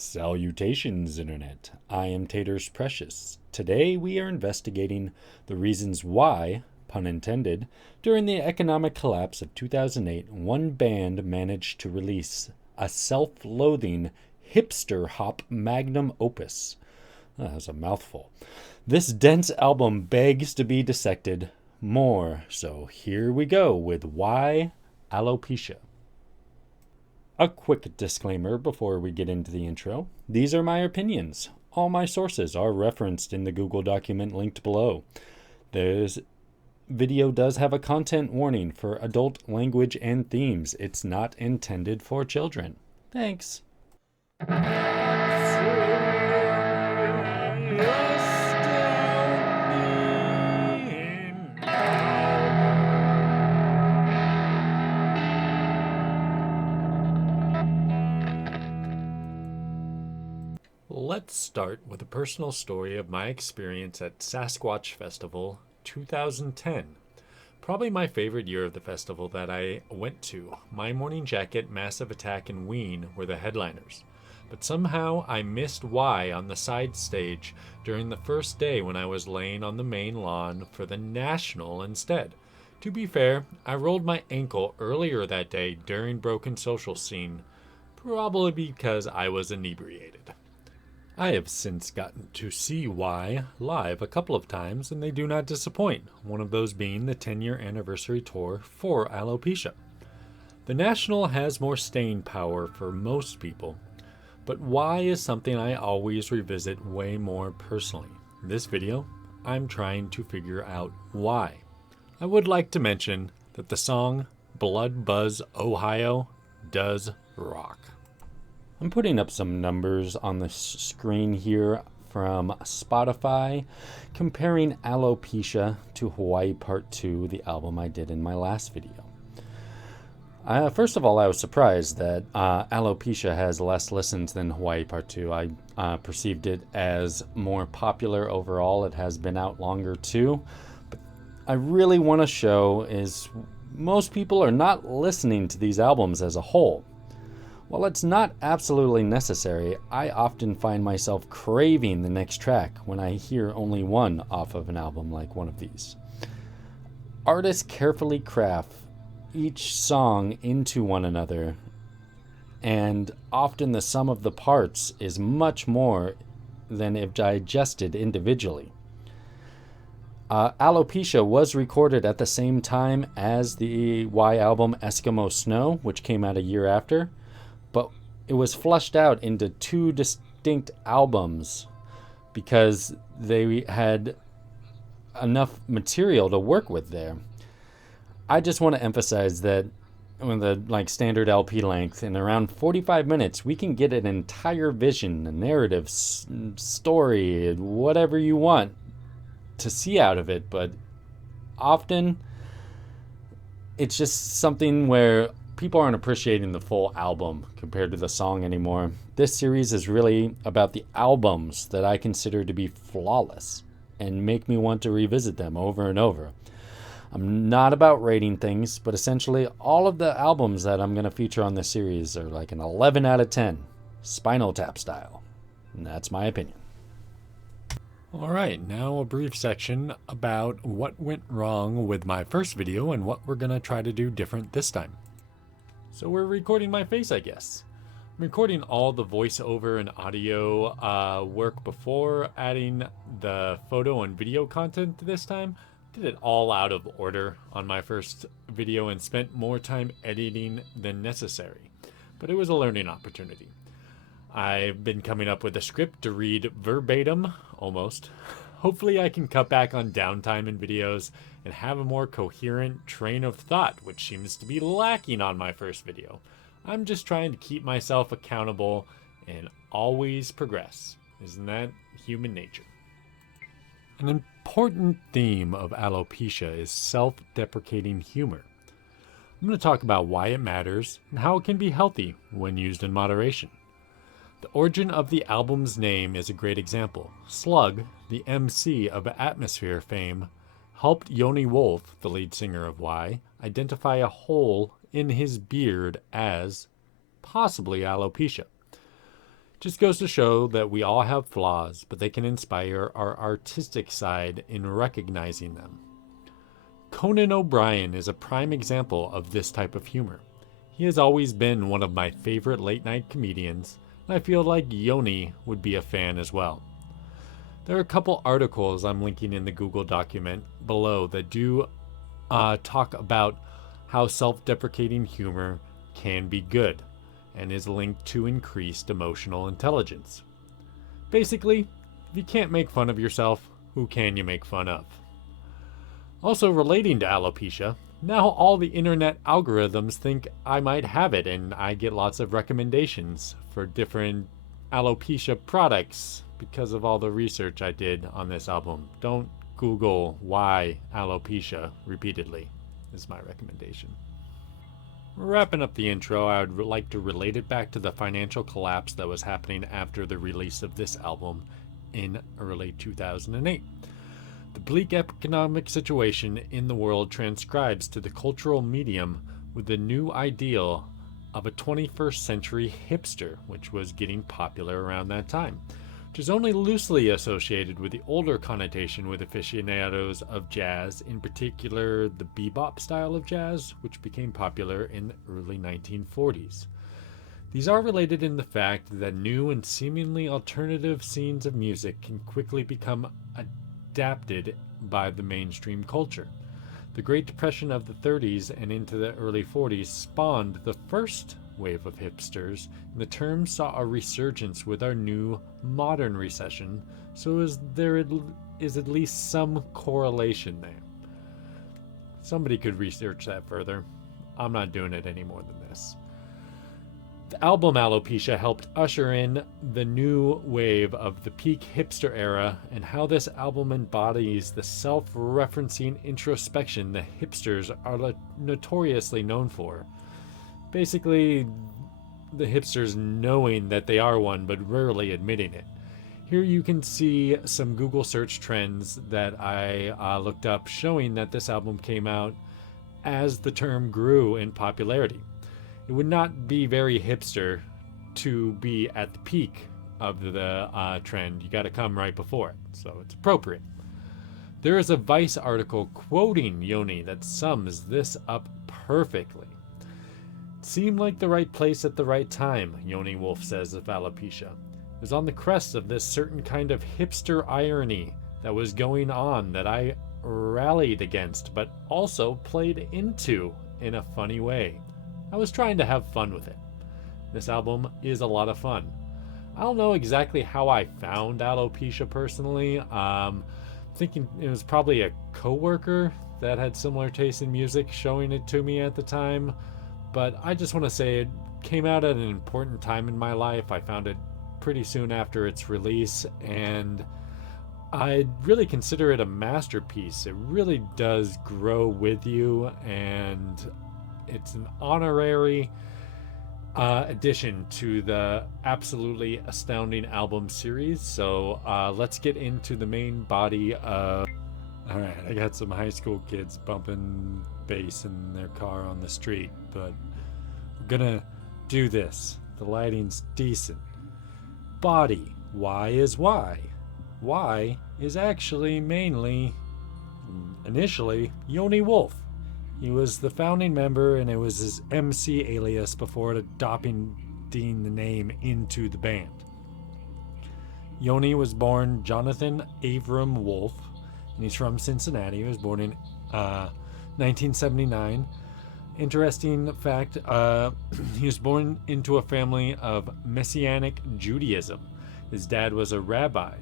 Salutations, Internet. I am Taters Precious. Today we are investigating the reasons why, pun intended, during the economic collapse of 2008, one band managed to release a self-loathing hipster hop magnum opus. That was a mouthful. This dense album begs to be dissected more, so here we go with Why Alopecia. A quick disclaimer before we get into the intro. These are my opinions. All my sources are referenced in the Google document linked below. This video does have a content warning for adult language and themes. It's not intended for children. Thanks. Let's start with a personal story of my experience at Sasquatch Festival 2010. Probably my favorite year of the festival that I went to. My Morning Jacket, Massive Attack, and Ween were the headliners. But somehow I missed Why on the side stage during the first day when I was laying on the main lawn for the National instead. To be fair, I rolled my ankle earlier that day during Broken Social Scene, probably because I was inebriated. I have since gotten to see Why live a couple of times, and they do not disappoint, one of those being the 10-year anniversary tour for Alopecia. The National has more staying power for most people, but Why is something I always revisit way more personally. In this video, I'm trying to figure out why. I would like to mention that the song Blood Buzz Ohio does rock. I'm putting up some numbers on the screen here from Spotify comparing Alopecia to Hawaii Part 2, the album I did in my last video. First of all, I was surprised that Alopecia has less listens than Hawaii Part 2. I perceived it as more popular overall. It has been out longer too. But I really want to show is most people are not listening to these albums as a whole. While it's not absolutely necessary, I often find myself craving the next track when I hear only one off of an album like one of these. Artists carefully craft each song into one another, and often the sum of the parts is much more than if digested individually. Alopecia was recorded at the same time as the Y album Eskimo Snow, which came out a year after. But it was flushed out into two distinct albums because they had enough material to work with there. I just want to emphasize that with the standard LP length, in around 45 minutes, we can get an entire vision, a narrative, story, whatever you want to see out of it. But often, it's just something where people aren't appreciating the full album compared to the song anymore. This series is really about the albums that I consider to be flawless and make me want to revisit them over and over. I'm not about rating things, but essentially all of the albums that I'm going to feature on this series are like an 11 out of 10, Spinal Tap style. And that's my opinion. All right, now a brief section about what went wrong with my first video and what we're going to try to do different this time. So we're recording my face, I guess. I'm recording all the voiceover and audio work before adding the photo and video content this time. Did it all out of order on my first video and spent more time editing than necessary. But it was a learning opportunity. I've been coming up with a script to read verbatim, almost. Hopefully I can cut back on downtime in videos and have a more coherent train of thought, which seems to be lacking on my first video. I'm just trying to keep myself accountable and always progress. Isn't that human nature? An important theme of Alopecia is self-deprecating humor. I'm going to talk about why it matters and how it can be healthy when used in moderation. The origin of the album's name is a great example. Slug, the MC of Atmosphere fame, helped Yoni Wolf, the lead singer of Y, identify a hole in his beard as possibly alopecia. Just goes to show that we all have flaws, but they can inspire our artistic side in recognizing them. Conan O'Brien is a prime example of this type of humor. He has always been one of my favorite late-night comedians, and I feel like Yoni would be a fan as well. There are a couple articles I'm linking in the Google document below that do talk about how self-deprecating humor can be good, and is linked to increased emotional intelligence. Basically, if you can't make fun of yourself, who can you make fun of? Also relating to alopecia, now all the internet algorithms think I might have it, and I get lots of recommendations for different alopecia products because of all the research I did on this album. Don't Google why alopecia repeatedly, is my recommendation. Wrapping up the intro, I would like to relate it back to the financial collapse that was happening after the release of this album in early 2008. The bleak economic situation in the world transcribes to the cultural medium with the new ideal of a 21st century hipster, which was getting popular around that time, which is only loosely associated with the older connotation with aficionados of jazz, in particular the bebop style of jazz, which became popular in the early 1940s. These are related in the fact that new and seemingly alternative scenes of music can quickly become adapted by the mainstream culture. The Great Depression of the 30s and into the early 40s spawned the first wave of hipsters, and the term saw a resurgence with our new modern recession, so there is at least some correlation there. Somebody could research that further. I'm not doing it any more than this. The album Alopecia helped usher in the new wave of the peak hipster era, and how this album embodies the self-referencing introspection the hipsters are notoriously known for. Basically, the hipsters knowing that they are one but rarely admitting it. Here you can see some Google search trends that I looked up showing that this album came out as the term grew in popularity. It would not be very hipster to be at the peak of the trend. You got to come right before it, so it's appropriate. There is a Vice article quoting Yoni that sums this up perfectly. Seemed like the right place at the right time, Yoni Wolf says of alopecia. It was on the crest of this certain kind of hipster irony that was going on that I rallied against, but also played into in a funny way. I was trying to have fun with it. This album is a lot of fun. I don't know exactly how I found alopecia personally. Thinking it was probably a coworker that had similar taste in music showing it to me at the time. But I just want to say it came out at an important time in my life. I found it pretty soon after its release, and I really consider it a masterpiece. It really does grow with you, and it's an honorary addition to the absolutely astounding album series. So let's get into the main body of... Alright, I got some high school kids bumping bass in their car on the street, but we're gonna do this. The lighting's decent. Body. Why is why? Why is actually mainly, initially, Yoni Wolf. He was the founding member, and it was his MC alias before adopting the name into the band. Yoni was born Jonathan Avram Wolf, and he's from Cincinnati. He was born in 1979. Interesting fact, he was born into a family of Messianic Judaism. His dad was a rabbi.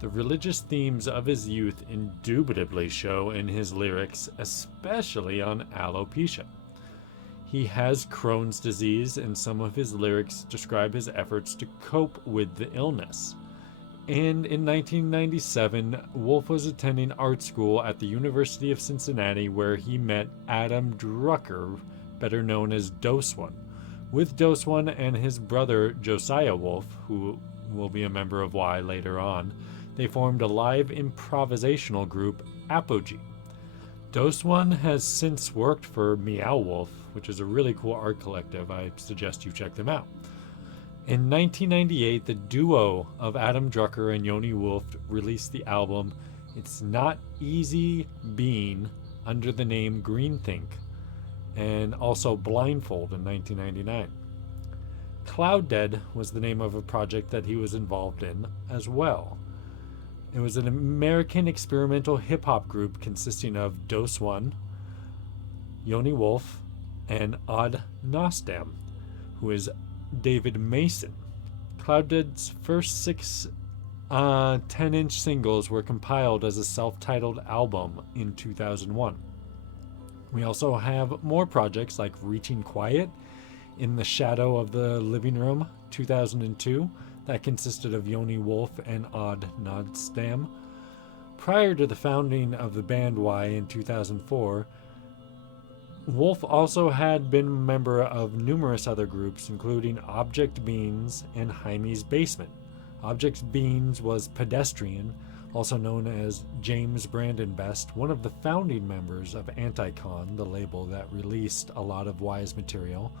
The religious themes of his youth indubitably show in his lyrics, especially on alopecia. He has Crohn's disease, and some of his lyrics describe his efforts to cope with the illness. And in 1997, Wolf was attending art school at the University of Cincinnati, where he met Adam Drucker, better known as Dose One. With Dose One and his brother Josiah Wolf, who will be a member of Y later on, they formed a live improvisational group, Apogee. Dose One has since worked for Meow Wolf, which is a really cool art collective. I suggest you check them out. In 1998, the duo of Adam Drucker and Yoni Wolf released the album It's Not Easy Being under the name Greenthink, and also Blindfold in 1999. Cloud Dead was the name of a project that he was involved in as well. It was an American experimental hip-hop group consisting of Dose One, Yoni Wolf, and Odd Nostam, who is David Mason. Cloud Dead's first 6 10-inch singles were compiled as a self-titled album in 2001. We also have more projects like Reaching Quiet, In the Shadow of the Living Room, 2002, that consisted of Yoni Wolf and Odd Nostam. Prior to the founding of the band Y in 2004, Wolf also had been a member of numerous other groups, including Object Beans and Jaime's Basement. Object Beans was Pedestrian, also known as James Brandon Best, one of the founding members of Anticon, the label that released a lot of Y's material.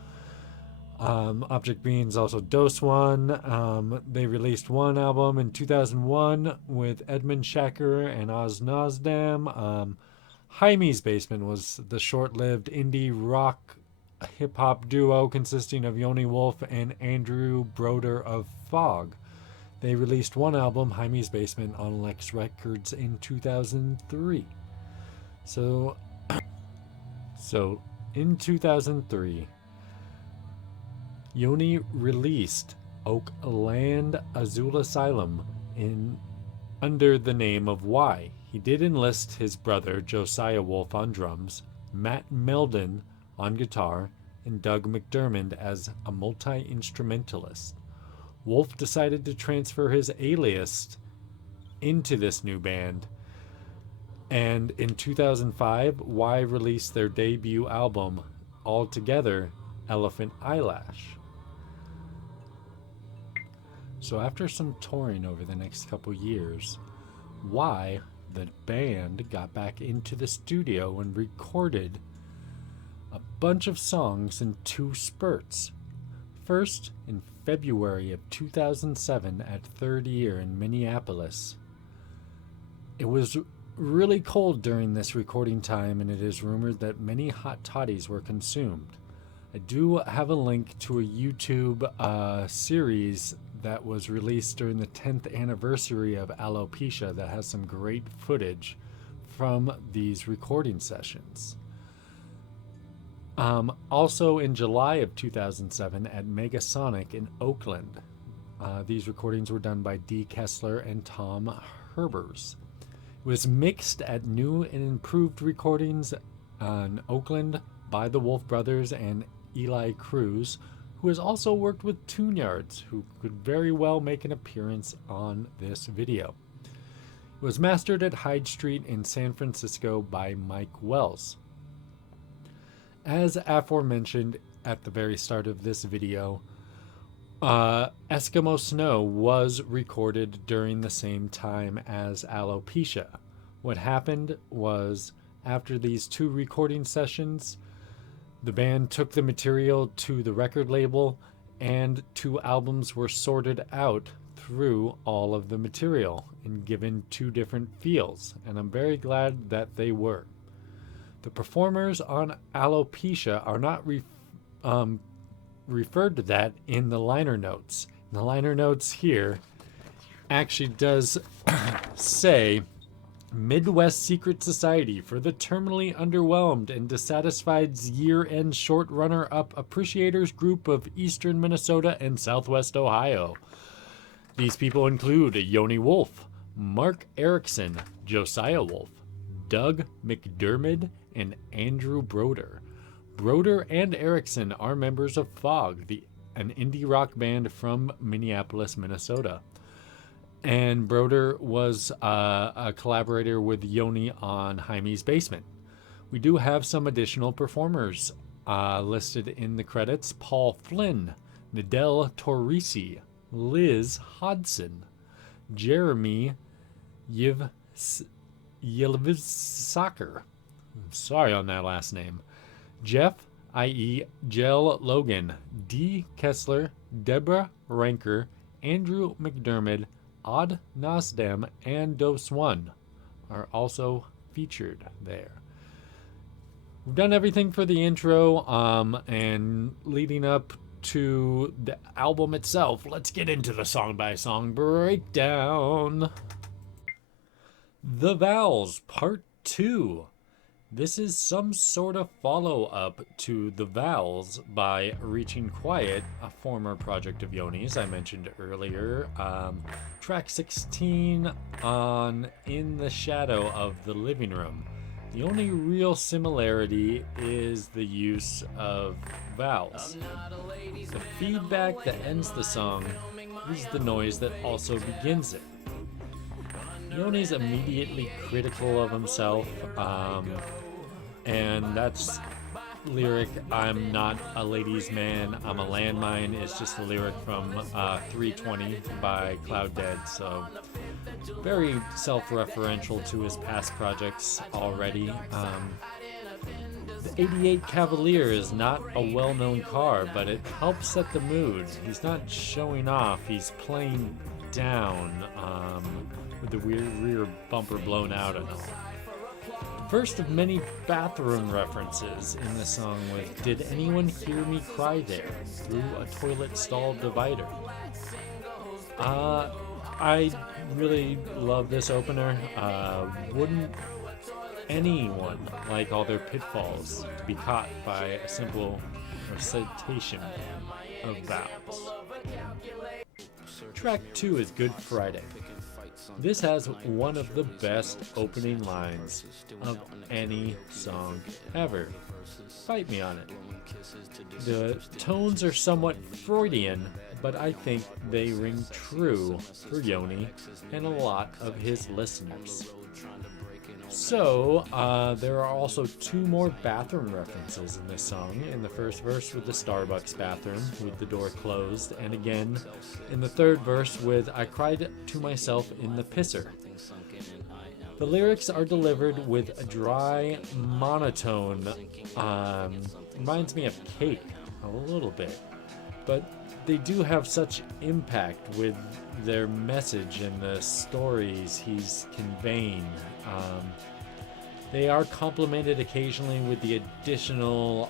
Object Beans also Dose One. They released one album in 2001 with Edmund Shacker and Oz Nosdam. Jaime's Basement was the short-lived indie rock hip-hop duo consisting of Yoni Wolf and Andrew Broder of Fog. They released one album, Jaime's Basement, on Lex Records in 2003. So in 2003, Yoni released Oakland Azul Asylum under the name of Y. He did enlist his brother Josiah Wolf on drums, Matt Meldon on guitar, and Doug McDermott as a multi-instrumentalist. Wolf decided to transfer his alias into this new band, and in 2005, Y released their debut album, all together, Elephant Eyelash. So after some touring over the next couple years, Y, the band, got back into the studio and recorded a bunch of songs in 2 spurts. First, in February of 2007 at Third Year in Minneapolis. It was really cold during this recording time, and it is rumored that many hot toddies were consumed. I do have a link to a YouTube series that was released during the 10th anniversary of Alopecia that has some great footage from these recording sessions. Also in July of 2007 at Megasonic in Oakland. These recordings were done by Dee Kessler and Tom Herbers. It was mixed at New and Improved Recordings in Oakland by the Wolf Brothers and Eli Cruz, who has also worked with Tune Yards, who could very well make an appearance on this video. It was mastered at Hyde Street in San Francisco by Mike Wells. As aforementioned at the very start of this video, Eskimo Snow was recorded during the same time as Alopecia. What happened was, after these 2 recording sessions, the band took the material to the record label, and 2 albums were sorted out through all of the material and given 2 different feels, and I'm very glad that they were. The performers on Alopecia are not referred to that in the liner notes. The liner notes here actually does say, Midwest Secret Society for the terminally underwhelmed and dissatisfied year-end short runner-up appreciators group of Eastern Minnesota and Southwest Ohio. These people include Yoni Wolf, Mark Erickson, Josiah Wolf, Doug McDermott, and Andrew Broder. Broder and Erickson are members of Fog, an indie rock band from Minneapolis, Minnesota. And Broder was a collaborator with Yoni on Jaime's Basement. We do have some additional performers listed in the credits. Paul Flynn, Nadel Torrisi, Liz Hodson, Jeremy Yilvisaker. Sorry on that last name. Jeff i.e. Jell Logan, Dee Kessler, Deborah Ranker, Andrew McDermott, Odd Nasdem, and Dose One are also featured there. We've done everything for the intro, and leading up to the album itself, let's get into the song-by-song breakdown. The Vowels, Part 2. This is some sort of follow-up to The Vowels by Reaching Quiet, a former project of Yoni's I mentioned earlier. Track 16 on In the Shadow of the Living Room. The only real similarity is the use of vowels. The feedback that ends the song is the noise that also begins it. Yoni's immediately critical of himself, and that's lyric, I'm not a ladies' man, I'm a landmine, is just a lyric from 320 by Cloud Dead, so very self-referential to his past projects already. The 88 Cavalier is not a well-known car, but it helps set the mood. He's not showing off, he's playing down, with the rear bumper blown out and all. First of many bathroom references in the song was Did Anyone Hear Me Cry There? Through a toilet stall divider. I really love this opener. Wouldn't anyone like all their pitfalls to be caught by a simple recitation of vowels? Track 2 is Good Friday. This has one of the best opening lines of any song ever. Fight me on it. The tones are somewhat Freudian, but I think they ring true for Yoni and a lot of his listeners. So, there are also 2 more bathroom references in this song. In the first verse with the Starbucks bathroom with the door closed, and again in the third verse with I cried to myself in the pisser. The lyrics are delivered with a dry monotone, reminds me of Cake a little bit, but they do have such impact with their message and the stories he's conveying. They are complemented occasionally with the additional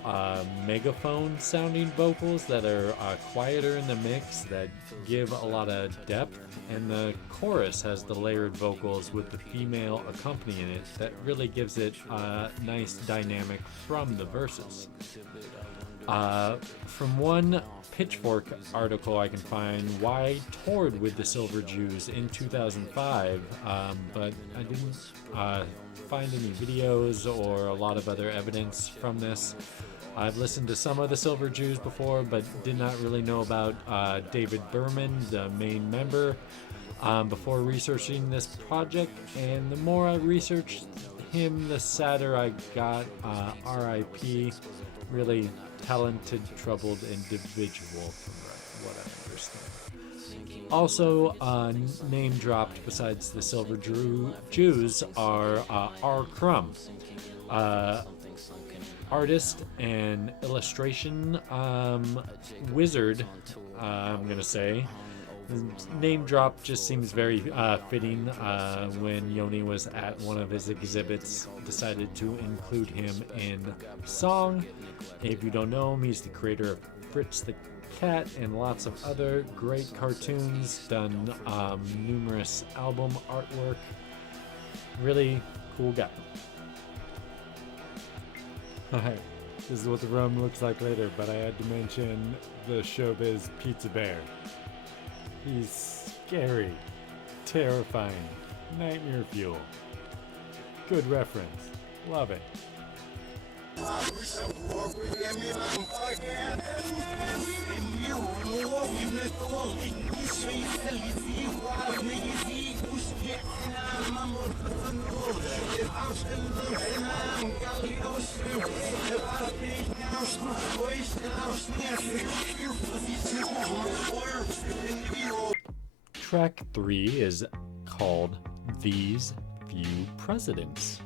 megaphone sounding vocals that are quieter in the mix that give a lot of depth, and the chorus has the layered vocals with the female accompanying it that really gives it a nice dynamic from the verses. From one Pitchfork article I can find, why toured with the Silver Jews in 2005, but I didn't find any videos or a lot of other evidence from this. I've listened to some of the Silver Jews before, but did not really know about David Berman, the main member, before researching this project, and the more I researched him, the sadder I got. R.I.P. Really talented, troubled individual from what I understand. Also, name dropped besides the Silver Jews are R. Crumb, artist and illustration wizard, I'm gonna say. Name drop just seems very fitting. When Yoni was at one of his exhibits, decided to include him in song. If you don't know him, he's the creator of Fritz the Cat and lots of other great cartoons, done numerous album artwork. Really cool guy. Alright, this is what the room looks like later, but I had to mention the Showbiz Pizza Bear. He's scary, terrifying, nightmare fuel. Good reference. Love it. Track 3 is called These Few Presidents.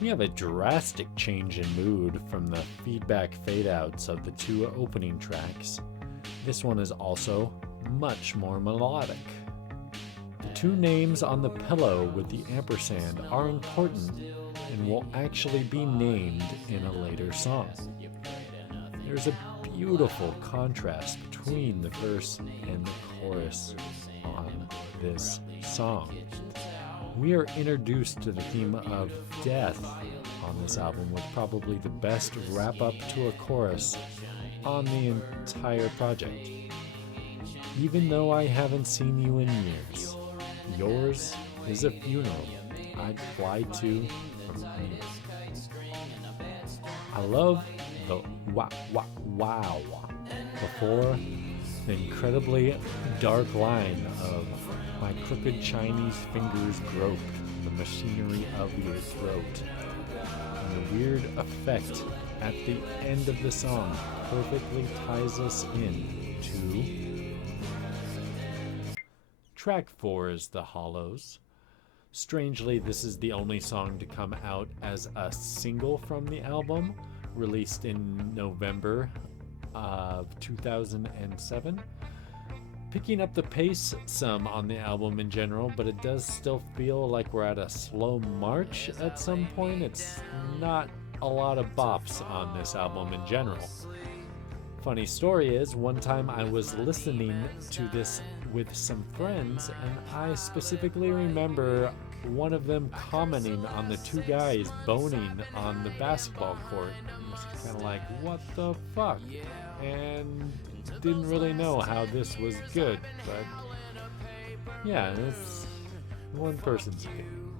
We have a drastic change in mood from the feedback fade-outs of the two opening tracks. This one is also much more melodic. The two names on the pillow with the ampersand are important and will actually be named in a later song. There's a beautiful contrast between the verse and the chorus on this song. We are introduced to the theme of death on this album with probably the best wrap-up to a chorus on the entire project. Even though I haven't seen you in years, yours is a funeral I'd fly to from here. I love the wow before the incredibly dark line of my crooked Chinese fingers groped the machinery of your throat. And the weird effect at the end of the song perfectly ties us in to track 4 is The Hollows. Strangely, this is the only song to come out as a single from the album, released in November of 2007. Picking up the pace some on the album in general, but it does still feel like we're at a slow march at some point. It's not a lot of bops on this album in general. Funny story is, one time I was listening to this with some friends, and I specifically remember one of them commenting on the two guys boning on the basketball court. It was kind of like, what the fuck? And didn't really know how this was good, but yeah, it's one person's opinion.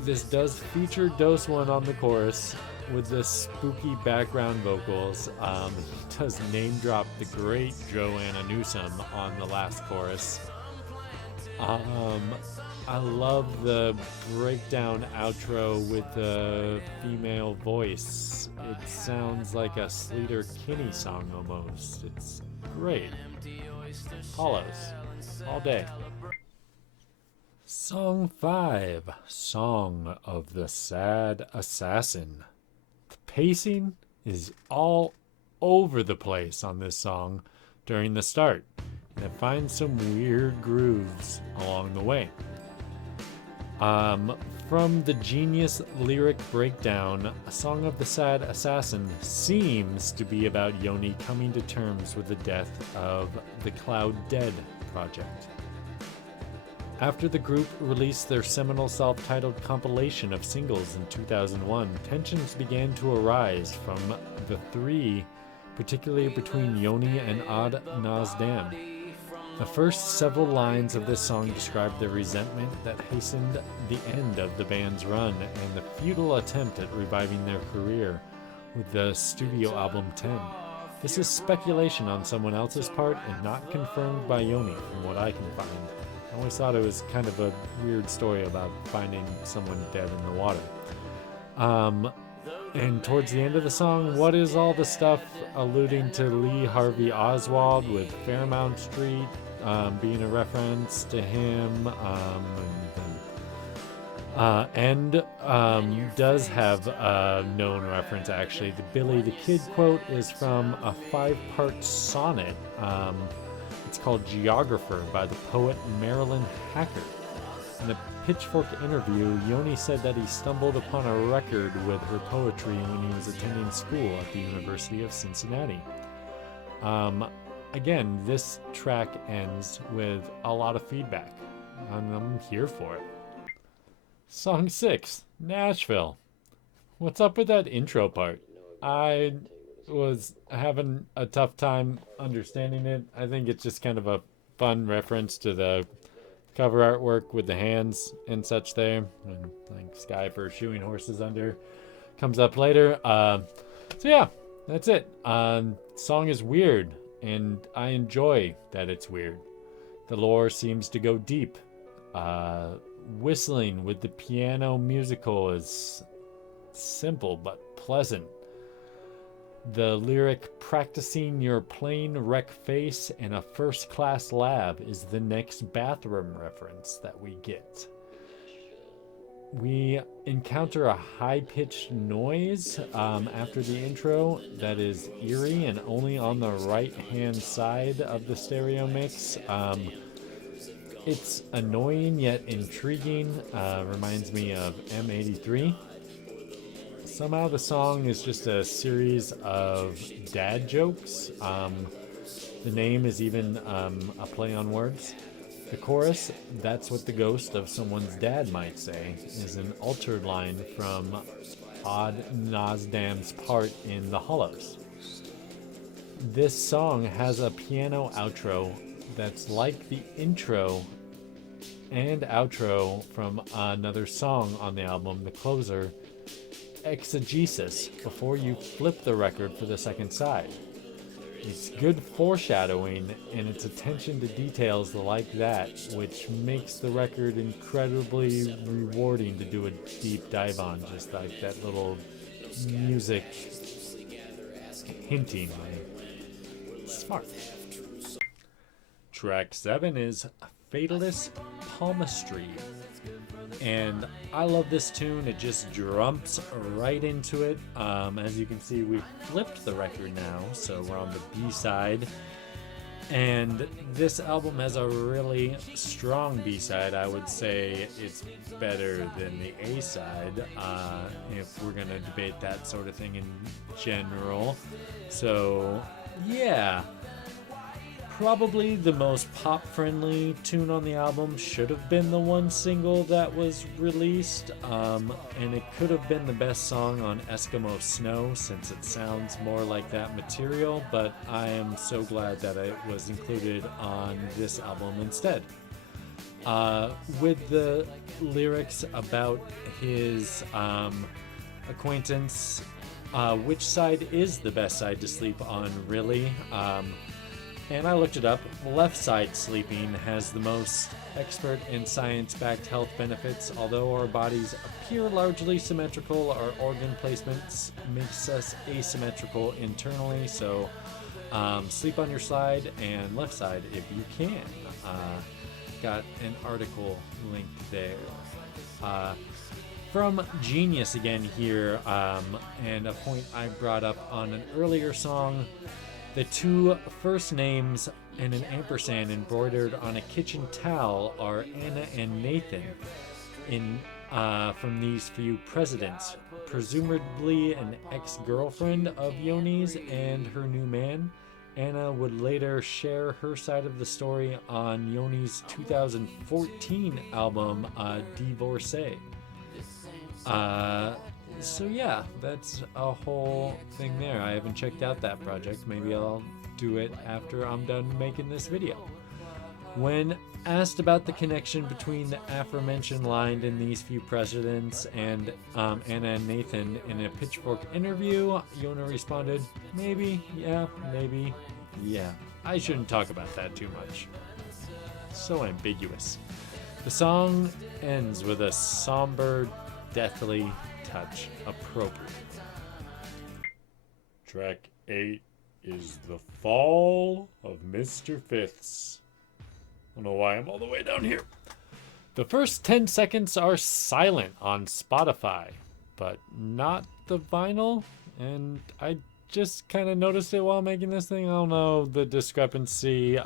This does feature Dose One on the chorus with the spooky background vocals. He does name drop the great Joanna Newsom on the last chorus. I love the breakdown outro with the female voice. It sounds like a Sleater Kinney song almost. It's great. Hollows. All day. Song 5. Song of the Sad Assassin. The pacing is all over the place on this song during the start, and it finds some weird grooves along the way. From the genius lyric breakdown, A Song of the Sad Assassin seems to be about Yoni coming to terms with the death of the Cloud Dead project. After the group released their seminal self-titled compilation of singles in 2001, tensions began to arise from the three, particularly between Yoni and Ad Nazdam. The first several lines of this song describe the resentment that hastened the end of the band's run and the futile attempt at reviving their career with the studio album 10. This is speculation on someone else's part and not confirmed by Yoni from what I can find. I always thought it was kind of a weird story about finding someone dead in the water. And towards the end of the song, what is all the stuff alluding to Lee Harvey Oswald with Fairmount Street being a reference to him, and does have a known reference actually. The Billy the Kid quote is from a 5-part sonnet. It's called Geographer by the poet Merlin Hacker. In a Pitchfork interview, Yoni said that he stumbled upon a record with her poetry when he was attending school at the University of Cincinnati. Again, this track ends with a lot of feedback, and I'm here for it. Song 6, Nashville. What's up with that intro part? I was having a tough time understanding it. I think it's just kind of a fun reference to the cover artwork with the hands and such there, and like Sky for Shoeing Horses Under comes up later. So yeah, that's it. Song is weird, and I enjoy that it's weird. The lore seems to go deep. Whistling with the piano musical is simple but pleasant. The lyric, practicing your plain wreck face in a first-class lab, is the next bathroom reference that we get. We encounter a high-pitched noise after the intro that is eerie and only on the right-hand side of the stereo mix. It's annoying yet intriguing. Reminds me of M83. Somehow the song is just a series of dad jokes. The name is even a play on words. The chorus, "That's what the ghost of someone's dad might say," is an altered line from Odd Nozdam's part in The Hollows. This song has a piano outro that's like the intro and outro from another song on the album, the closer, Exegesis, before you flip the record for the second side. It's good foreshadowing, and its attention to details like that, which makes the record incredibly rewarding to do a deep dive on, just like that little music hinting. Smart. Track 7 is Fatalist Palmistry. And I love this tune. It just jumps right into it. As you can see, we flipped the record now, so we're on the B side. And this album has a really strong B side. I would say it's better than the A side, if we're gonna debate that sort of thing in general. So yeah, probably the most pop-friendly tune on the album should have been the one single that was released, and it could have been the best song on Eskimo Snow since it sounds more like that material, but I am so glad that it was included on this album instead. With the lyrics about his acquaintance, which side is the best side to sleep on, really? And I looked it up. Left side sleeping has the most expert and science-backed health benefits. Although our bodies appear largely symmetrical, our organ placements makes us asymmetrical internally. So sleep on your side and left side if you can. Got an article linked there. From Genius again here, and a point I brought up on an earlier song. The two first names and an ampersand embroidered on a kitchen towel are Anna and Nathan from These Few Presidents, presumably an ex-girlfriend of Yoni's and her new man. Anna would later share her side of the story on Yoni's 2014 album, Divorcee. So yeah, that's a whole thing there. I haven't checked out that project. Maybe I'll do it after I'm done making this video. When asked about the connection between the aforementioned line in These Few Presidents and Anna and Nathan in a Pitchfork interview, Yona responded, maybe, yeah, maybe, yeah. I shouldn't talk about that too much. So ambiguous. The song ends with a somber, deathly touch, appropriate. Track 8 is The Fall of Mr. Fifths. I don't know why I'm all the way down here. The first 10 seconds are silent on Spotify, but not the vinyl, and I just kind of noticed it while making this thing. I don't know the discrepancy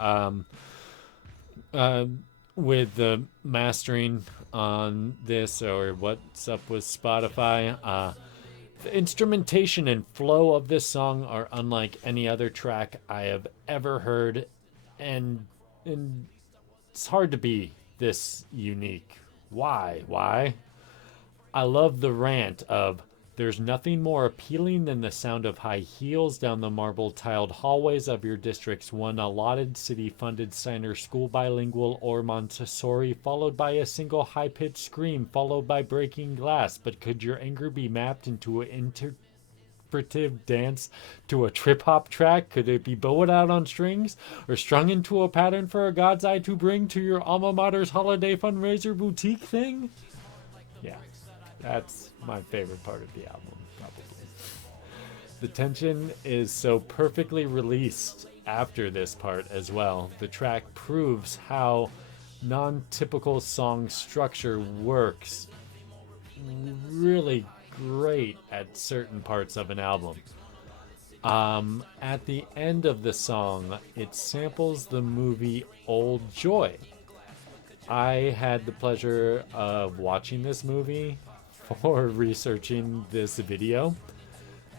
with the mastering on this or what's up with Spotify. The instrumentation and flow of this song are unlike any other track I have ever heard, and it's hard to be this unique. Why? I love the rant of, "There's nothing more appealing than the sound of high heels down the marble-tiled hallways of your district's one allotted city-funded Steiner school, bilingual or Montessori, followed by a single high-pitched scream, followed by breaking glass. But could your anger be mapped into an interpretive dance to a trip-hop track? Could it be bowed out on strings or strung into a pattern for a god's eye to bring to your alma mater's holiday fundraiser boutique thing?" Yeah. That's my favorite part of the album, probably. The tension is so perfectly released after this part as well. The track proves how non-typical song structure works really great at certain parts of an album. At the end of the song, it samples the movie Old Joy. I had the pleasure of watching this movie for researching this video,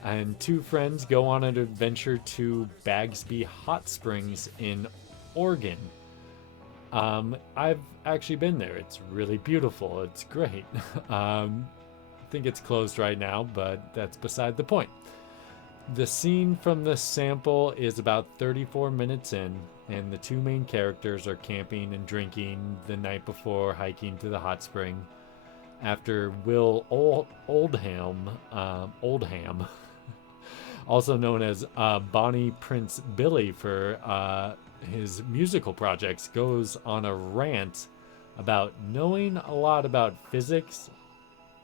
and two friends go on an adventure to Bagsby Hot Springs in Oregon. I've actually been there. It's really beautiful. It's great. I think it's closed right now, but that's beside the point. The scene from the sample is about 34 minutes in, and the two main characters are camping and drinking the night before hiking to the hot spring. After Will Oldham, also known as Bonnie Prince Billy for his musical projects, goes on a rant about knowing a lot about physics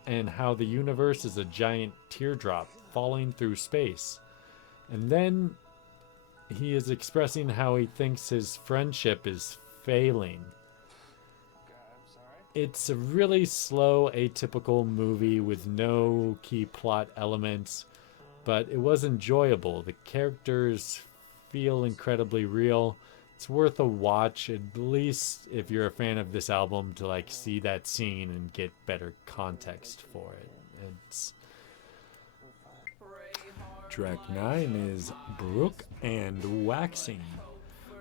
and how the universe is a giant teardrop falling through space. And then he is expressing how he thinks his friendship is failing. It's a really slow, atypical movie with no key plot elements, but it was enjoyable. The characters feel incredibly real. It's worth a watch, at least if you're a fan of this album, to like see that scene and get better context for it. It's Track 9 is Brook and Waxing.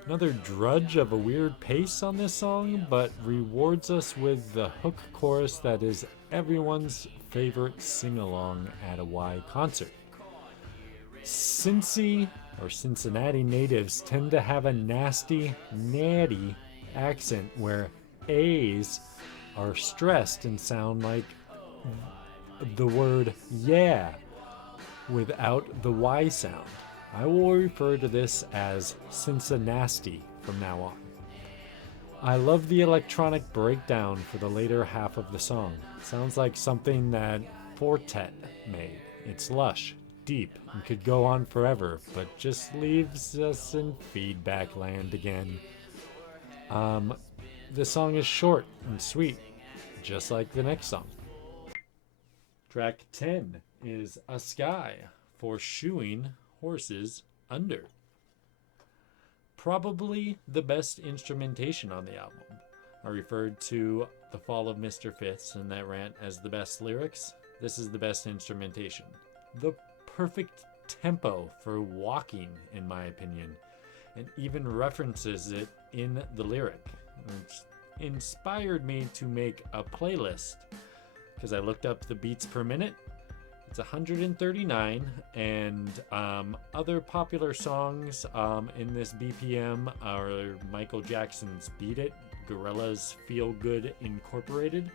Another drudge of a weird pace on this song, but rewards us with the hook chorus that is everyone's favorite sing-along at a Y concert. Cincy or Cincinnati natives tend to have a nasty, natty accent where A's are stressed and sound like the word yeah without the Y sound. I will refer to this as Cincinnati from now on. I love the electronic breakdown for the later half of the song. It sounds like something that Fortet made. It's lush, deep, and could go on forever, but just leaves us in feedback land again. The song is short and sweet, just like the next song. Track 10 is A Sky for Shoeing Horses Under. Probably the best instrumentation on the album. I referred to The Fall of Mr. Fitz in that rant as the best lyrics. This is the best instrumentation. The perfect tempo for walking, in my opinion, and even references it in the lyric, which inspired me to make a playlist because I looked up the beats per minute. It's 139, and other popular songs in this BPM are Michael Jackson's Beat It, Gorillaz' Feel Good Incorporated.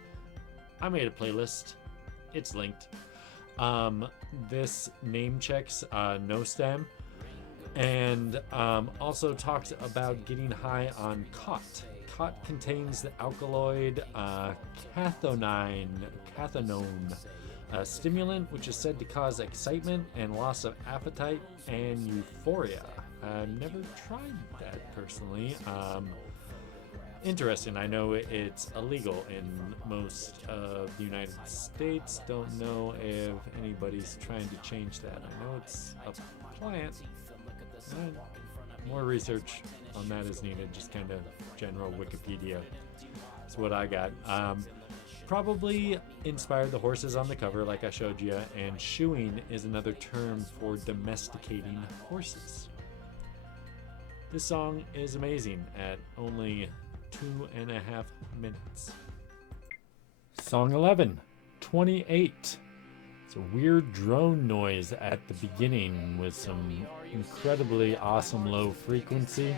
I made a playlist. It's linked. This name checks No Stem, and also talks about getting high on khat. Khat contains the alkaloid cathinone, a stimulant which is said to cause excitement and loss of appetite and euphoria. I've never tried that personally. Interesting. I know it's illegal in most of the United States. Don't know if anybody's trying to change that. I know it's a plant. More research on that is needed. Just kind of general Wikipedia is what I got. Probably inspired the horses on the cover, like I showed you, and shoeing is another term for domesticating horses. This song is amazing at only 2.5 minutes. Song 11, 28. It's a weird drone noise at the beginning with some incredibly awesome low frequency,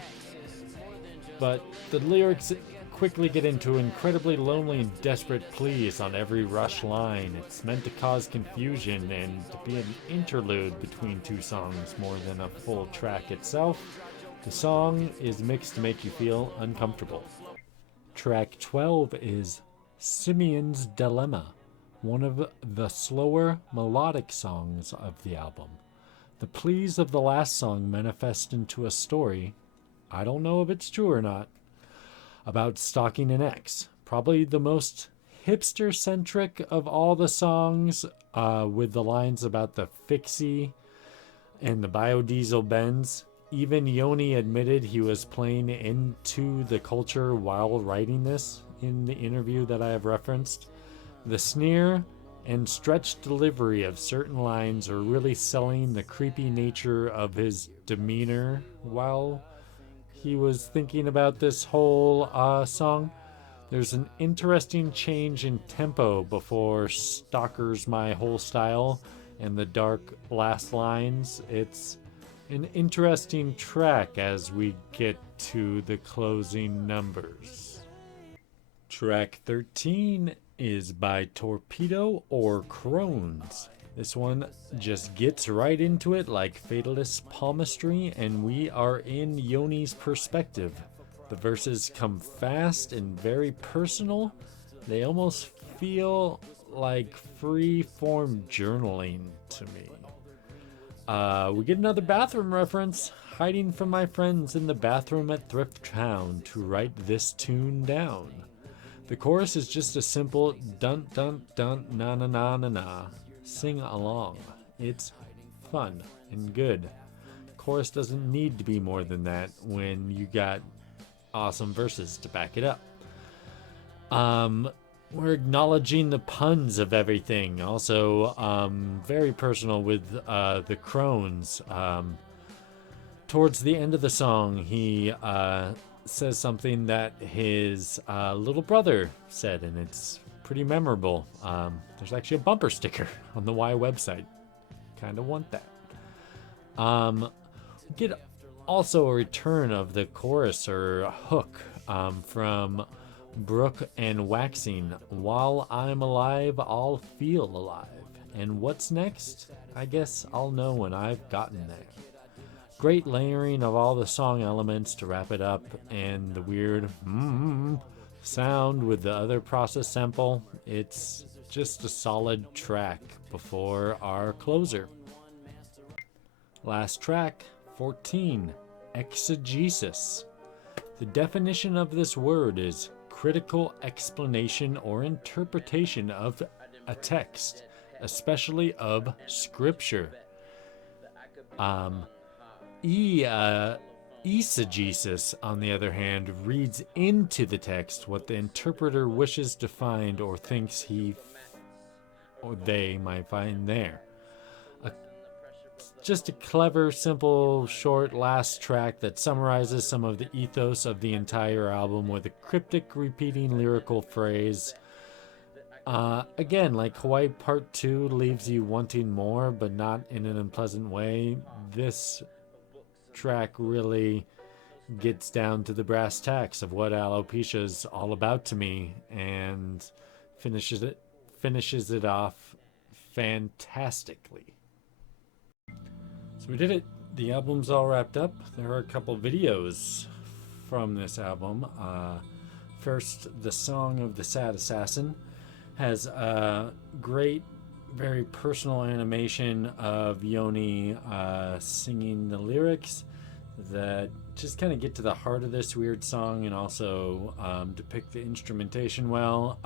but the lyrics quickly get into incredibly lonely and desperate pleas on every rush line. It's meant to cause confusion and to be an interlude between two songs more than a full track itself. The song is mixed to make you feel uncomfortable. Track 12 is Simeon's Dilemma, one of the slower melodic songs of the album. The pleas of the last song manifest into a story, I don't know if it's true or not, about stalking an ex, probably the most hipster centric of all the songs, with the lines about the fixie and the biodiesel Benz. Even Yoni admitted he was playing into the culture while writing this in the interview that I have referenced. The sneer and stretched delivery of certain lines are really selling the creepy nature of his demeanor while he was thinking about this whole song. There's an interesting change in tempo before Stalker's My Whole Style and the dark last lines. It's an interesting track as we get to the closing numbers. Track 13 is by Torpedo or Crohn's. This one just gets right into it like fatalist palmistry, and we are in Yoni's perspective. The verses come fast and very personal. They almost feel like free-form journaling to me. We get another bathroom reference. Hiding from my friends in the bathroom at Thrift Town to write this tune down. The chorus is just a simple dun dun dun na na na na na. Sing along. It's fun and good. Chorus doesn't need to be more than that when you got awesome verses to back it up. We're acknowledging the puns of everything. Also, very personal with the Crones. Towards the end of the song, he says something that his little brother said, and it's pretty memorable. There's actually a bumper sticker on the Y website. Kind of want that. We get also a return of the chorus or hook from Brooke and Waxing. While I'm alive, I'll feel alive. And what's next? I guess I'll know when I've gotten there. Great layering of all the song elements to wrap it up, and the weird sound with the other process sample. It's just a solid track before our closer. Last track, 14, Exegesis. The definition of this word is critical explanation or interpretation of a text, especially of scripture. Eisegesis, on the other hand, reads into the text what the interpreter wishes to find or thinks he or they might find there. Just a clever, simple, short last track that summarizes some of the ethos of the entire album with a cryptic, repeating lyrical phrase. Again, like Hawaii Part 2 leaves you wanting more, but not in an unpleasant way. This track really gets down to the brass tacks of what Alopecia is all about to me, and finishes it off fantastically. So we did it. The album's all wrapped up. There are a couple videos from this album. First, the Song of the Sad Assassin has a great, very personal animation of Yoni singing the lyrics that just kind of get to the heart of this weird song, and also depict the instrumentation well.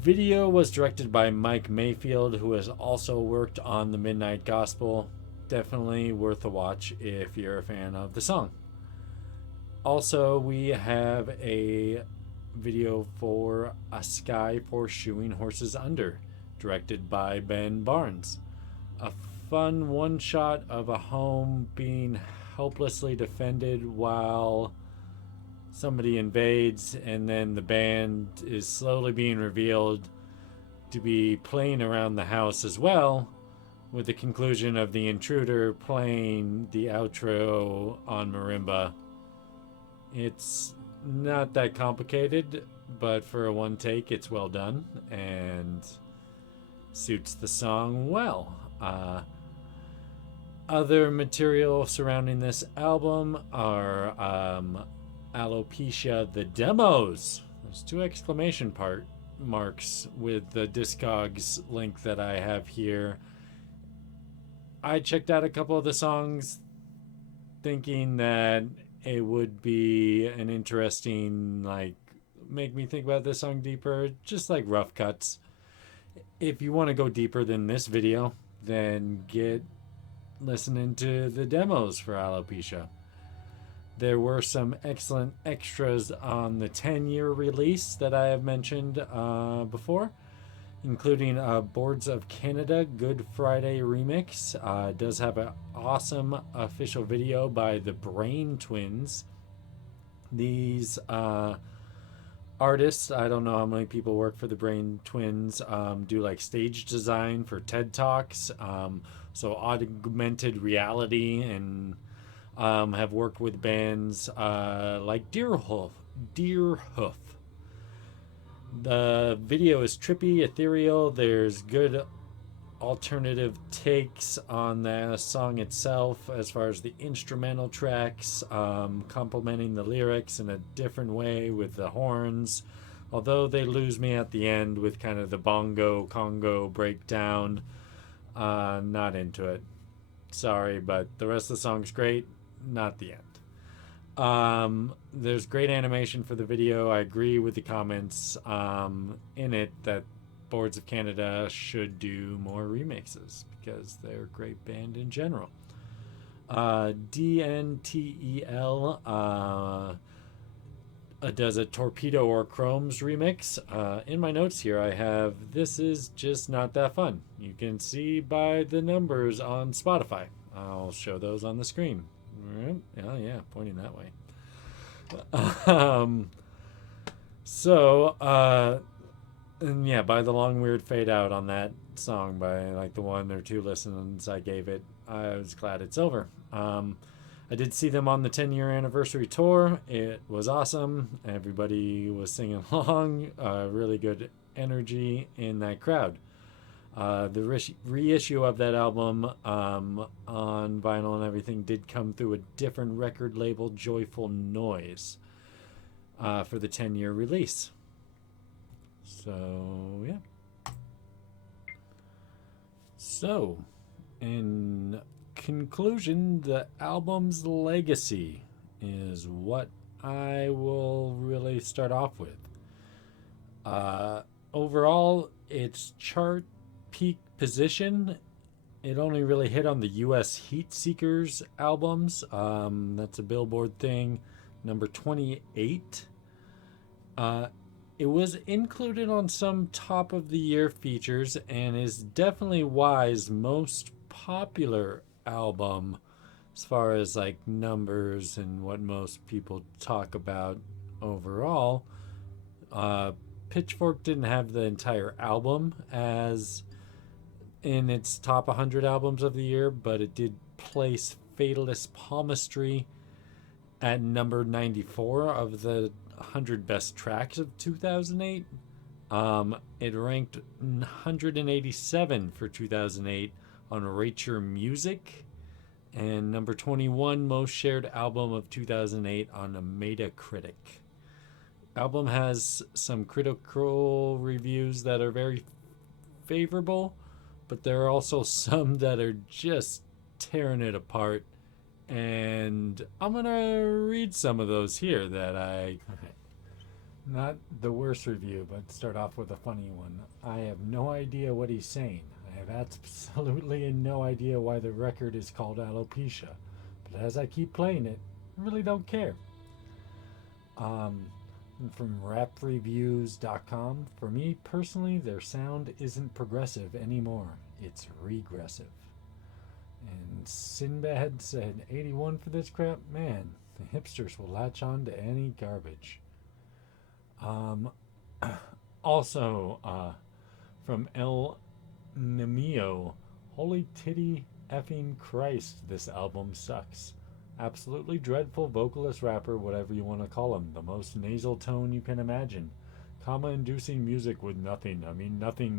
Video was directed by Mike Mayfield, who has also worked on the Midnight Gospel. Definitely worth a watch if you're a fan of the song. Also, we have a video for A Sky for Shoeing Horses Under, directed by Ben Barnes. A fun one shot of a home being helplessly defended while somebody invades, and then the band is slowly being revealed to be playing around the house as well, with the conclusion of the intruder playing the outro on marimba. It's not that complicated, but for a one take, it's well done and suits the song well. Other material surrounding this album are Alopecia, the demos. There's 2 exclamation marks with the Discogs link that I have here. I checked out a couple of the songs thinking that it would be an interesting make me think about this song deeper, just like rough cuts. If you want to go deeper than this video, then get listening to the demos for Alopecia. There were some excellent extras on the 10-year release that I have mentioned before, including Boards of Canada Good Friday remix. It does have an awesome official video by the Brain Twins. These artists, I don't know how many people work for the Brain Twins, do like stage design for TED Talks, so augmented reality, and have worked with bands like Deerhoof. The video is trippy, ethereal. There's good alternative takes on the song itself as far as the instrumental tracks, complementing the lyrics in a different way with the horns. Although they lose me at the end with kind of the bongo congo breakdown. Not into it. Sorry, but the rest of the song's great. Not the end. There's great animation for the video. I agree with the comments in it that Boards of Canada should do more remixes because they're a great band in general. DNTEL does a Torpedo or Chrome's remix. In my notes here I have This Is Just Not That Fun. You can see by the numbers on Spotify. I'll show those on the screen. Oh yeah, pointing that way. And yeah, by the long weird fade out on that song, by like the 1 or 2 listens I gave it, I was glad it's over. I did see them on the 10-year anniversary tour. It was awesome. Everybody was singing along. Really good energy in that crowd. The reissue of that album on vinyl and everything did come through a different record label, Joyful Noise, for the 10-year release. So, yeah. So, in conclusion, the album's legacy is what I will really start off with. Overall, its chart peak position, it only really hit on the US Heat Seekers albums. That's a Billboard thing. Number 28. It was included on some top of the year features and is definitely Y's most popular album as far as like numbers and what most people talk about overall. Pitchfork didn't have the entire album as in its top 100 albums of the year, but it did place Fatalist Palmistry at number 94 of the 100 best tracks of 2008. It ranked 187 for 2008 on Rate Your Music, and number 21 most shared album of 2008 on Metacritic. Album has some critical reviews that are very favorable, but there are also some that are just tearing it apart. And I'm gonna read some of those here that not the worst review, but start off with a funny one. I have no idea what he's saying. I have absolutely no idea why the record is called Alopecia, but as I keep playing it, I really don't care. From rapreviews.com, for me personally, their sound isn't progressive anymore. It's regressive. And Sinbad said 81 for this crap. Man, the hipsters will latch on to any garbage. Also, from El Nemio, holy titty effing Christ, this album sucks. Absolutely dreadful vocalist rapper, whatever you want to call him. The most nasal tone you can imagine. Comma-inducing music with nothing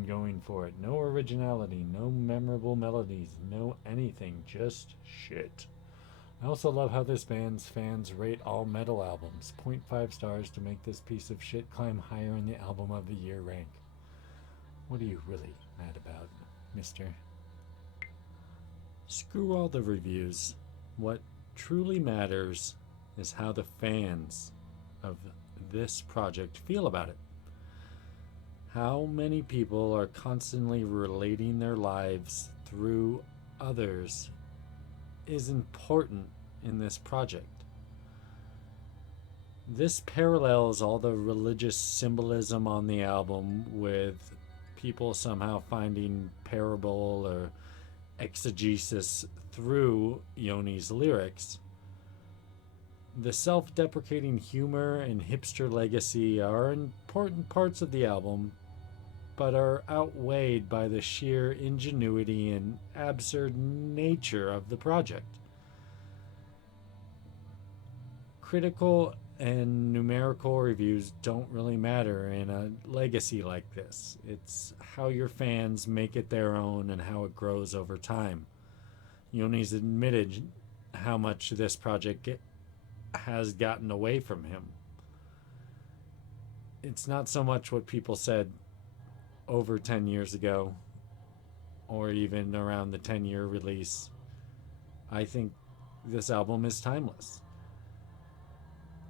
going for it. No originality, no memorable melodies, no anything, just shit. I also love how this band's fans rate all metal albums. 0.5 stars to make this piece of shit climb higher in the album of the year rank. What are you really mad about, mister? Screw all the reviews. What truly matters is how the fans of this project feel about it. How many people are constantly relating their lives through others is important in this project. This parallels all the religious symbolism on the album, with people somehow finding parable or exegesis through Yoni's lyrics. The self-deprecating humor and hipster legacy are important parts of the album, but are outweighed by the sheer ingenuity and absurd nature of the project. Critical and numerical reviews don't really matter in a legacy like this. It's how your fans make it their own and how it grows over time. Yoni's admitted how much this project has gotten away from him. It's not so much what people said over 10 years ago, or even around the 10-year release. I think this album is timeless.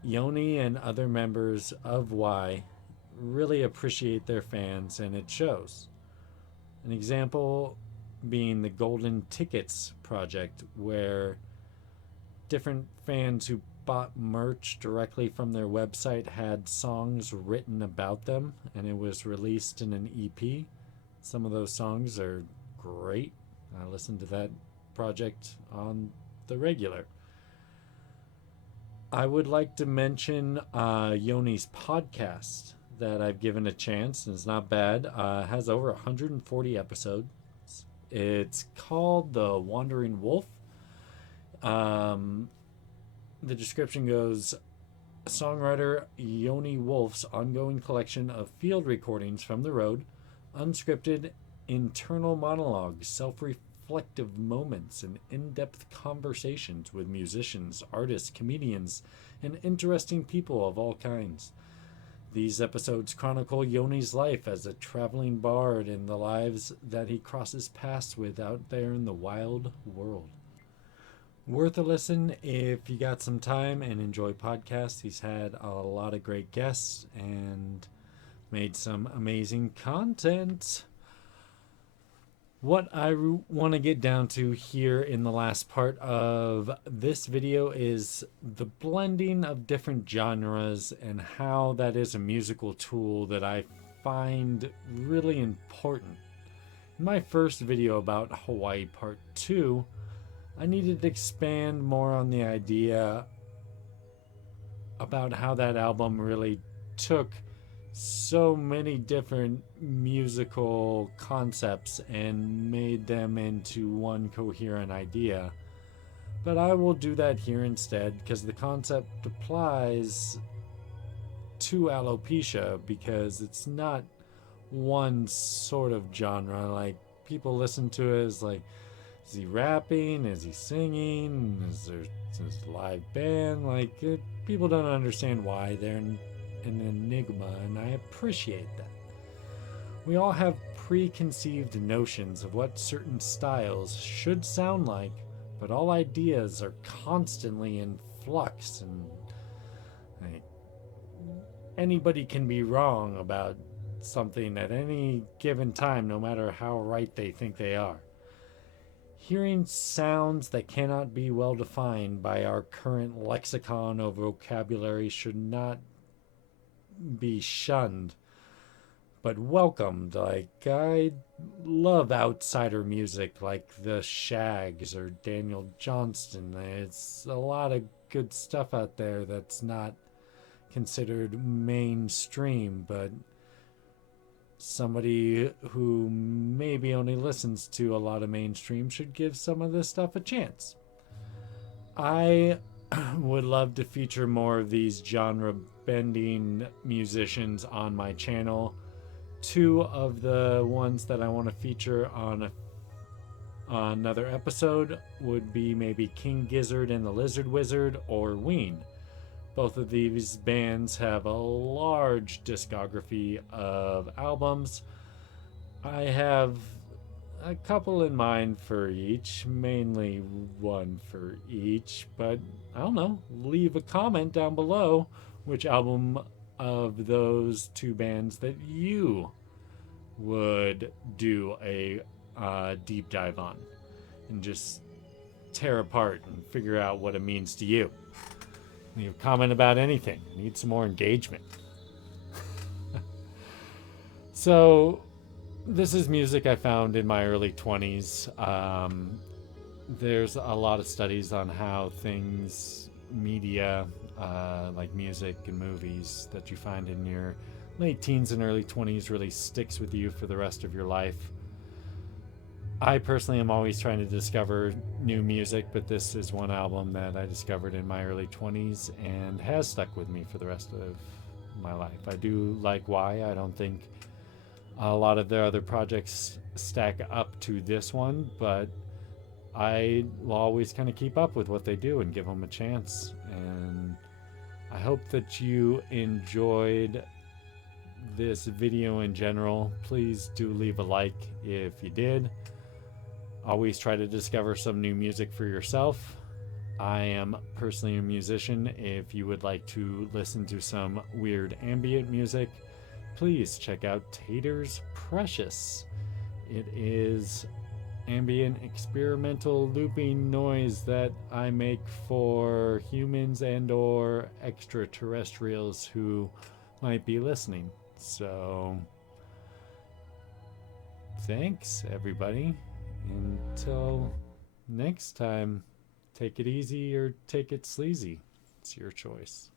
Yoni and other members of Y really appreciate their fans, and it shows. An example being the Golden Tickets project, where different fans who bought merch directly from their website had songs written about them, and it was released in an EP. Some of those songs are great. I listened to that project on the regular. I would like to mention Yoni's podcast that I've given a chance, and it's not bad. It has over 140 episodes. It's called The Wandering Wolf. The description goes, songwriter Yoni Wolf's ongoing collection of field recordings from the road, unscripted internal monologues, self-reflective moments, and in-depth conversations with musicians, artists, comedians, and interesting people of all kinds. These episodes chronicle Yoni's life as a traveling bard and the lives that he crosses paths with out there in the wild world. Worth a listen if you got some time and enjoy podcasts. He's had a lot of great guests and made some amazing content. What I want to get down to here in the last part of this video is the blending of different genres and how that is a musical tool that I find really important. In my first video about Hawaii Part 2, I needed to expand more on the idea about how that album really took so many different musical concepts and made them into one coherent idea. But I will do that here instead, because the concept applies to Alopecia, because it's not one sort of genre. Like, people listen to it as like, is he rapping? Is he singing? Is a live band? Like, people don't understand why they're an enigma, and I appreciate that. We all have preconceived notions of what certain styles should sound like, but all ideas are constantly in flux, and anybody can be wrong about something at any given time, no matter how right they think they are. Hearing sounds that cannot be well defined by our current lexicon or vocabulary should not be shunned, but welcomed. Like, I love outsider music like the Shags or Daniel Johnston. It's a lot of good stuff out there that's not considered mainstream, but somebody who maybe only listens to a lot of mainstream should give some of this stuff a chance. I would love to feature more of these genre bending musicians on my channel. Two of the ones that I want to feature on another episode would be maybe King Gizzard and the Lizard Wizard, or Ween. Both of these bands have a large discography of albums. I have a couple in mind for each, mainly one for each, but I don't know, leave a comment down below which album of those two bands that you would do a deep dive on and just tear apart and figure out what it means to you. Leave a comment about anything. I need some more engagement. So, this is music I found in my early 20s. There's a lot of studies on how things, media, like music and movies that you find in your late teens and early 20s really sticks with you for the rest of your life. I personally am always trying to discover new music, but this is one album that I discovered in my early 20s and has stuck with me for the rest of my life. I do like Why. I don't think a lot of their other projects stack up to this one, but I will always kind of keep up with what they do and give them a chance. And I hope that you enjoyed this video in general. Please do leave a like if you did. Always try to discover some new music for yourself. I am personally a musician. If you would like to listen to some weird ambient music, please check out Tater's Precious. It is ambient experimental looping noise that I make for humans and or extraterrestrials who might be listening. So thanks everybody. Until next time, take it easy or take it sleazy. It's your choice.